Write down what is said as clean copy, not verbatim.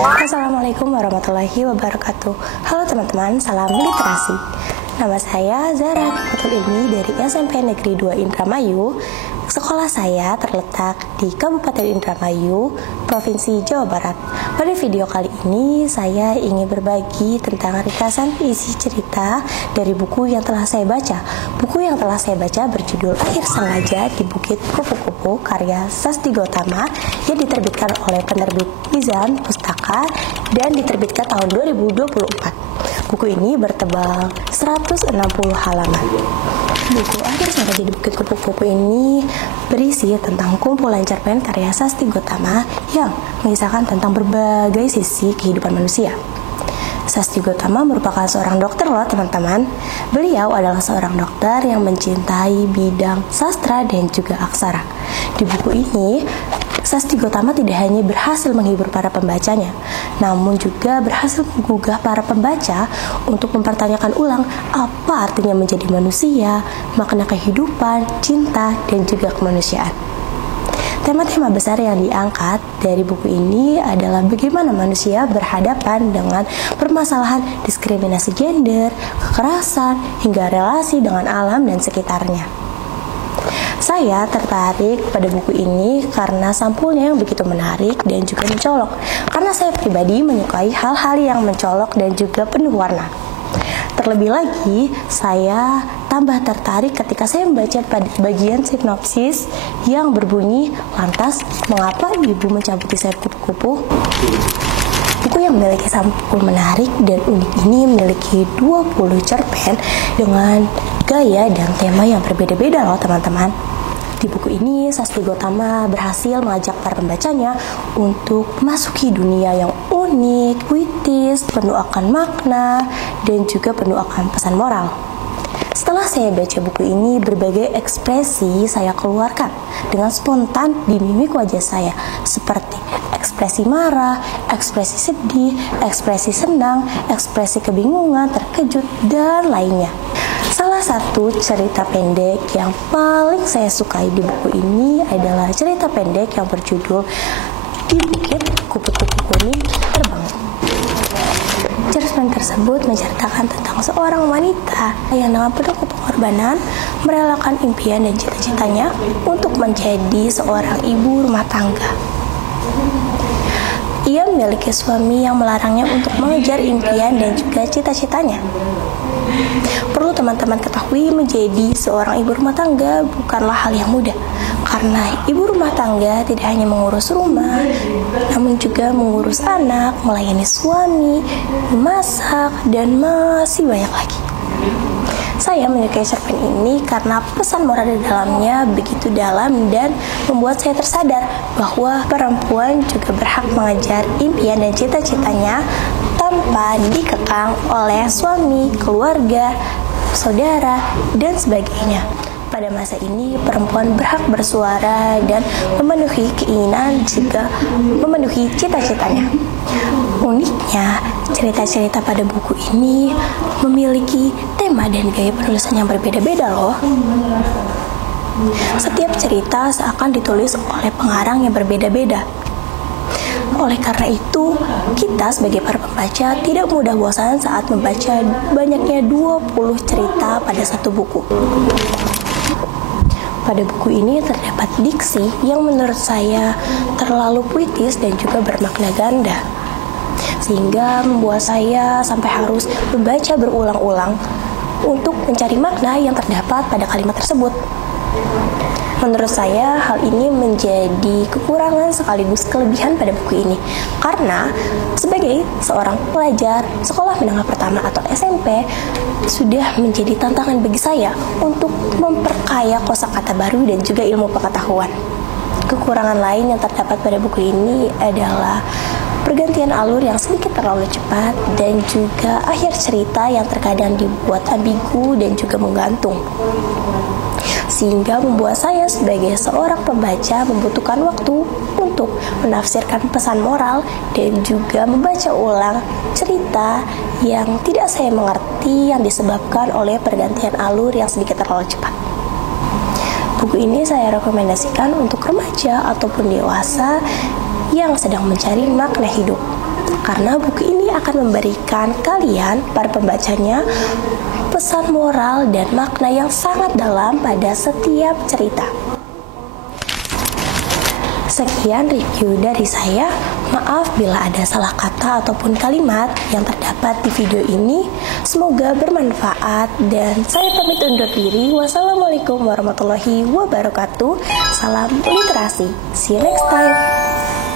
Assalamualaikum warahmatullahi wabarakatuh. Halo teman-teman, salam literasi. Nama saya Zara Fatul Ilmi dari SMP Negeri 2 Indramayu. Sekolah saya terletak di Kabupaten Indramayu, Provinsi Jawa Barat. Pada video kali ini saya ingin berbagi tentang ringkasan isi cerita dari buku yang telah saya baca. Buku yang telah saya baca berjudul Akhir Sengaja di Bukit Kupu-Kupu karya Sasti Gotama yang diterbitkan oleh penerbit Mizan Pustaka dan diterbitkan tahun 2024. Buku ini bertebal 160 halaman. Buku Akhir Sengaja di Bukit Kupu-Kupu ini berisi tentang kumpulan cerpen karya Sasti Gotama yang mengisahkan tentang berbagai sisi kehidupan manusia. Sasti Gotama merupakan seorang dokter loh teman-teman. Beliau adalah seorang dokter yang mencintai bidang sastra dan juga aksara. Di buku ini, Sasti Gotama tidak hanya berhasil menghibur para pembacanya, namun juga berhasil menggugah para pembaca untuk mempertanyakan ulang apa artinya menjadi manusia, makna kehidupan, cinta, dan juga kemanusiaan. Tema-tema besar yang diangkat dari buku ini adalah bagaimana manusia berhadapan dengan permasalahan diskriminasi gender, kekerasan, hingga relasi dengan alam dan sekitarnya. Saya tertarik pada buku ini karena sampulnya yang begitu menarik dan juga mencolok. Karena saya pribadi menyukai hal-hal yang mencolok dan juga penuh warna. Terlebih lagi, saya tambah tertarik ketika saya membaca bagian sinopsis yang berbunyi, lantas mengapa ibu mencabuti sayap kupu-kupu? Buku yang memiliki sampul menarik dan unik ini memiliki 20 cerpen dengan gaya dan tema yang berbeda-beda loh teman-teman. Di buku ini, Sasti Gotama berhasil mengajak para pembacanya untuk memasuki dunia yang unik, puitis, penuh akan makna, dan juga penuh akan pesan moral. Setelah saya baca buku ini, berbagai ekspresi saya keluarkan dengan spontan di mimik wajah saya, seperti ekspresi marah, ekspresi sedih, ekspresi senang, ekspresi kebingungan, terkejut, dan lainnya. Salah satu cerita pendek yang paling saya sukai di buku ini adalah cerita pendek yang berjudul Di Bukit Kupu-Kupu Kuning Terbang. Cerpen tersebut menceritakan tentang seorang wanita yang dengan penuh pengorbanan merelakan impian dan cita-citanya untuk menjadi seorang ibu rumah tangga. Ia memiliki suami yang melarangnya untuk mengejar impian dan juga cita-citanya. Perlu teman-teman ketahui, menjadi seorang ibu rumah tangga bukanlah hal yang mudah. Karena ibu rumah tangga tidak hanya mengurus rumah, namun juga mengurus anak, melayani suami, memasak, dan masih banyak lagi. Saya menyukai cerpen ini karena pesan moral di dalamnya begitu dalam dan membuat saya tersadar bahwa perempuan juga berhak mengejar impian dan cita-citanya tanpa dikekang oleh suami, keluarga, saudara, dan sebagainya. Pada masa ini, perempuan berhak bersuara dan memenuhi keinginan juga memenuhi cita-citanya. Uniknya, cerita-cerita pada buku ini memiliki tema dan gaya penulisan yang berbeda-beda loh. Setiap cerita seakan ditulis oleh pengarang yang berbeda-beda. Oleh karena itu, kita sebagai para pembaca tidak mudah bosan saat membaca banyaknya 20 cerita pada satu buku. Pada buku ini terdapat diksi yang menurut saya terlalu puitis dan juga bermakna ganda, sehingga membuat saya sampai harus membaca berulang-ulang untuk mencari makna yang terdapat pada kalimat tersebut. Menurut saya, hal ini menjadi kekurangan sekaligus kelebihan pada buku ini. Karena sebagai seorang pelajar sekolah menengah pertama atau SMP, sudah menjadi tantangan bagi saya untuk memperkaya kosakata baru dan juga ilmu pengetahuan. Kekurangan lain yang terdapat pada buku ini adalah pergantian alur yang sedikit terlalu cepat dan juga akhir cerita yang terkadang dibuat ambigu dan juga menggantung. Sehingga membuat saya sebagai seorang pembaca membutuhkan waktu untuk menafsirkan pesan moral dan juga membaca ulang cerita yang tidak saya mengerti yang disebabkan oleh pergantian alur yang sedikit terlalu cepat. Buku ini saya rekomendasikan untuk remaja ataupun dewasa yang sedang mencari makna hidup. karena buku ini akan memberikan kalian, para pembacanya, pesan moral dan makna yang sangat dalam pada setiap cerita. Sekian review dari saya. Maaf bila ada salah kata ataupun kalimat yang terdapat di video ini. Semoga bermanfaat dan saya pamit undur diri. Wassalamualaikum warahmatullahi wabarakatuh. Salam literasi. See you next time.